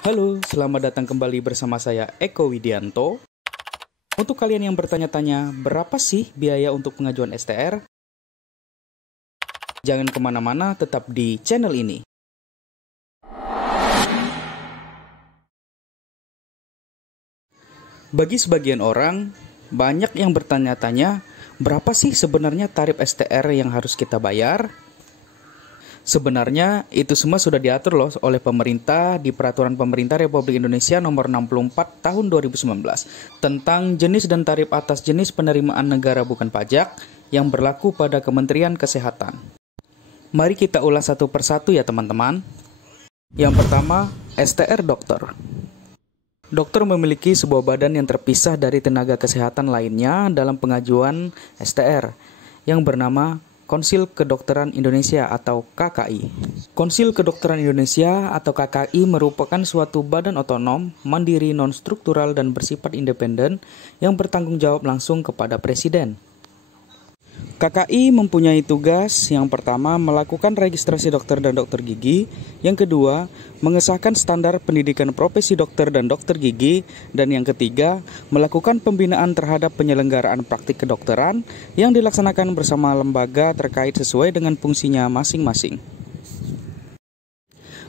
Halo, selamat datang kembali bersama saya Eko Widianto. Untuk kalian yang bertanya-tanya, berapa sih biaya untuk pengajuan STR? Jangan kemana-mana, tetap di channel ini. Bagi sebagian orang, banyak yang bertanya-tanya, berapa sih sebenarnya tarif STR yang harus kita bayar? Sebenarnya itu semua sudah diatur loh oleh pemerintah di Peraturan Pemerintah Republik Indonesia Nomor 64 Tahun 2019 tentang jenis dan tarif atas jenis penerimaan negara bukan pajak yang berlaku pada Kementerian Kesehatan. Mari kita ulas satu persatu ya teman-teman. Yang pertama, STR dokter. Dokter memiliki sebuah badan yang terpisah dari tenaga kesehatan lainnya dalam pengajuan STR yang bernama Konsil Kedokteran Indonesia atau KKI. Konsil Kedokteran Indonesia atau KKI merupakan suatu badan otonom, mandiri, non-struktural, dan bersifat independen yang bertanggung jawab langsung kepada Presiden. KKI mempunyai tugas yang pertama melakukan registrasi dokter dan dokter gigi, yang kedua mengesahkan standar pendidikan profesi dokter dan dokter gigi, dan yang ketiga melakukan pembinaan terhadap penyelenggaraan praktik kedokteran yang dilaksanakan bersama lembaga terkait sesuai dengan fungsinya masing-masing.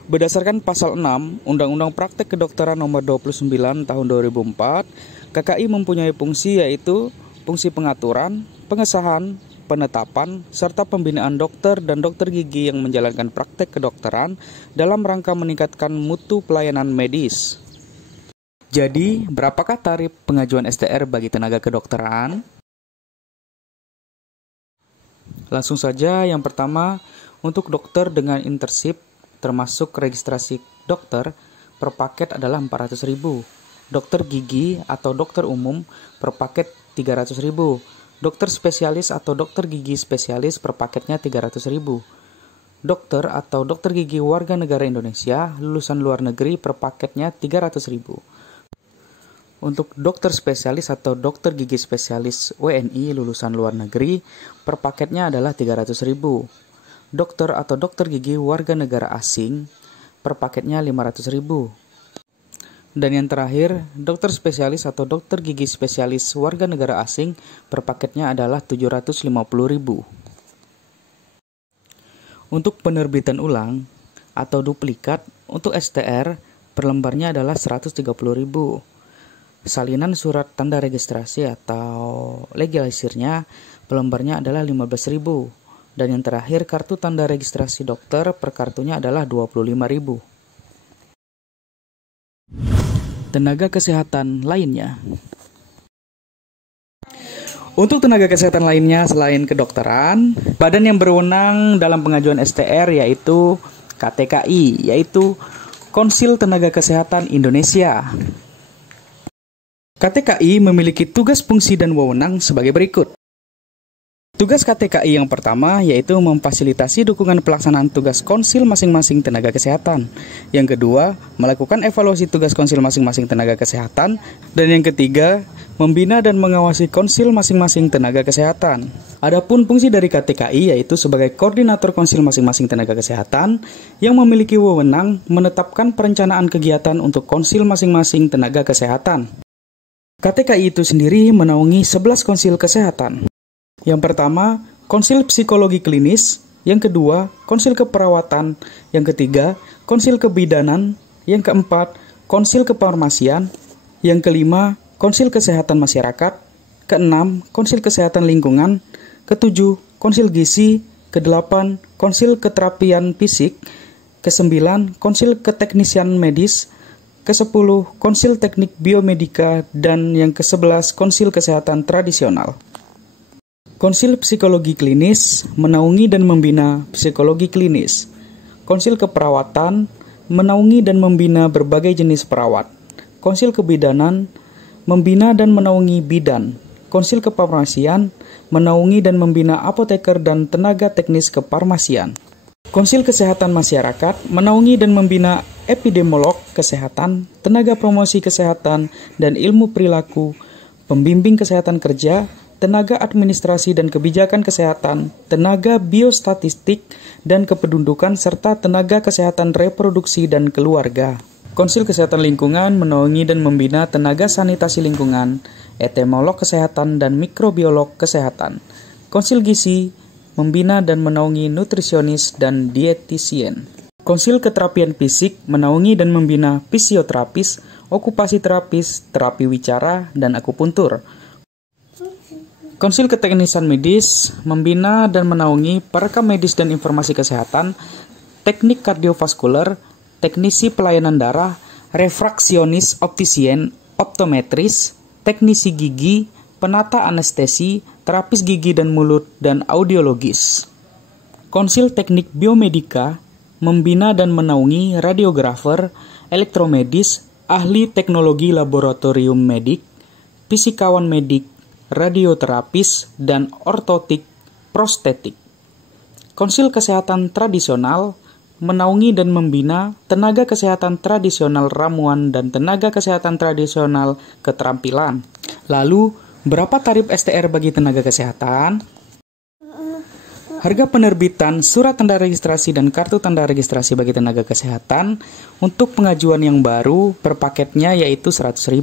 Berdasarkan pasal 6 Undang-Undang Praktek Kedokteran Nomor 29 Tahun 2004, KKI mempunyai fungsi yaitu fungsi pengaturan, pengesahan, penetapan, serta pembinaan dokter dan dokter gigi yang menjalankan praktek kedokteran dalam rangka meningkatkan mutu pelayanan medis. Jadi, berapakah tarif pengajuan STR bagi tenaga kedokteran? Langsung saja, yang pertama, untuk dokter dengan internship termasuk registrasi dokter per paket adalah 400.000. Dokter gigi atau dokter umum per paket 300.000. Dokter spesialis atau dokter gigi spesialis per paketnya 300.000. Dokter atau dokter gigi warga negara Indonesia lulusan luar negeri per paketnya 300.000. Untuk dokter spesialis atau dokter gigi spesialis WNI lulusan luar negeri per paketnya adalah 300.000. Dokter atau dokter gigi warga negara asing per paketnya 500.000. Dan yang terakhir, dokter spesialis atau dokter gigi spesialis warga negara asing per paketnya adalah 750.000. Untuk penerbitan ulang atau duplikat untuk STR per lembarnya adalah 130.000. Salinan surat tanda registrasi atau legalisirnya per lembarnya adalah 15.000. Dan yang terakhir, kartu tanda registrasi dokter per kartunya adalah 25.000. Tenaga kesehatan lainnya. Untuk tenaga kesehatan lainnya selain kedokteran, badan yang berwenang dalam pengajuan STR yaitu KTKI, yaitu Konsil Tenaga Kesehatan Indonesia. KTKI memiliki tugas, fungsi, dan wewenang sebagai berikut. Tugas KTKI yang pertama yaitu memfasilitasi dukungan pelaksanaan tugas konsil masing-masing tenaga kesehatan. Yang kedua, melakukan evaluasi tugas konsil masing-masing tenaga kesehatan. Dan yang ketiga, membina dan mengawasi konsil masing-masing tenaga kesehatan. Adapun fungsi dari KTKI yaitu sebagai koordinator konsil masing-masing tenaga kesehatan yang memiliki wewenang menetapkan perencanaan kegiatan untuk konsil masing-masing tenaga kesehatan. KTKI itu sendiri menaungi 11 konsil kesehatan. Yang pertama, konsil psikologi klinis. Yang kedua, konsil keperawatan. Yang ketiga, konsil kebidanan. Yang keempat, konsil kefarmasian. Yang kelima, konsil kesehatan masyarakat. Keenam, konsil kesehatan lingkungan. Ketujuh, konsil gizi. Kedelapan, konsil keterapian fisik. Kesembilan, konsil keteknisian medis. Kesepuluh, konsil teknik biomedika. Dan yang ke-11, konsil kesehatan tradisional. Konsil psikologi klinis menaungi dan membina psikologi klinis. Konsil keperawatan menaungi dan membina berbagai jenis perawat. Konsil kebidanan membina dan menaungi bidan. Konsil kefarmasian menaungi dan membina apoteker dan tenaga teknis kefarmasian. Konsil kesehatan masyarakat menaungi dan membina epidemiolog kesehatan, tenaga promosi kesehatan dan ilmu perilaku, pembimbing kesehatan kerja, tenaga administrasi dan kebijakan kesehatan, tenaga biostatistik dan kependudukan, serta tenaga kesehatan reproduksi dan keluarga. Konsil Kesehatan Lingkungan menaungi dan membina tenaga sanitasi lingkungan, etimolog kesehatan, dan mikrobiolog kesehatan. Konsil Gizi membina dan menaungi nutrisionis dan dietisien. Konsil Keterapian Fisik menaungi dan membina fisioterapis, okupasi terapis, terapi wicara, dan akupuntur. Konsil Keteknisan Medis membina dan menaungi perekam medis dan informasi kesehatan, teknik kardiovaskuler, teknisi pelayanan darah, refraksionis optisien, optometris, teknisi gigi, penata anestesi, terapis gigi dan mulut, dan audiologis. Konsil Teknik Biomedika membina dan menaungi radiografer, elektromedis, ahli teknologi laboratorium medik, fisikawan medik, radioterapis, dan ortotik prostetik. Konsil Kesehatan Tradisional menaungi dan membina tenaga kesehatan tradisional ramuan dan tenaga kesehatan tradisional keterampilan. Lalu, berapa tarif STR bagi tenaga kesehatan? Harga penerbitan surat tanda registrasi dan kartu tanda registrasi bagi tenaga kesehatan untuk pengajuan yang baru per paketnya yaitu 100.000.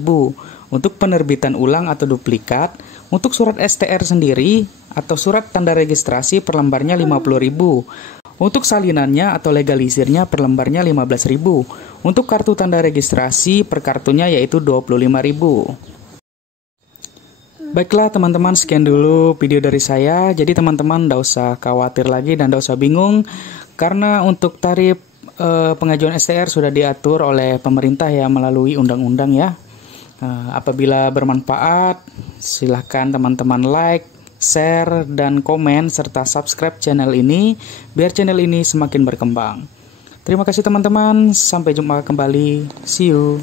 Untuk penerbitan ulang atau duplikat, untuk surat STR sendiri atau surat tanda registrasi per lembarnya 50.000. Untuk salinannya atau legalisirnya per lembarnya 15.000. Untuk kartu tanda registrasi per kartunya yaitu 25.000. Baiklah teman-teman, sekian dulu video dari saya. Jadi teman-teman tidak usah khawatir lagi dan tidak usah bingung, karena untuk tarif pengajuan STR sudah diatur oleh pemerintah ya melalui undang-undang ya. Apabila bermanfaat, silahkan teman-teman like, share, dan komen, serta subscribe channel ini, biar channel ini semakin berkembang. Terima kasih teman-teman, sampai jumpa kembali, see you.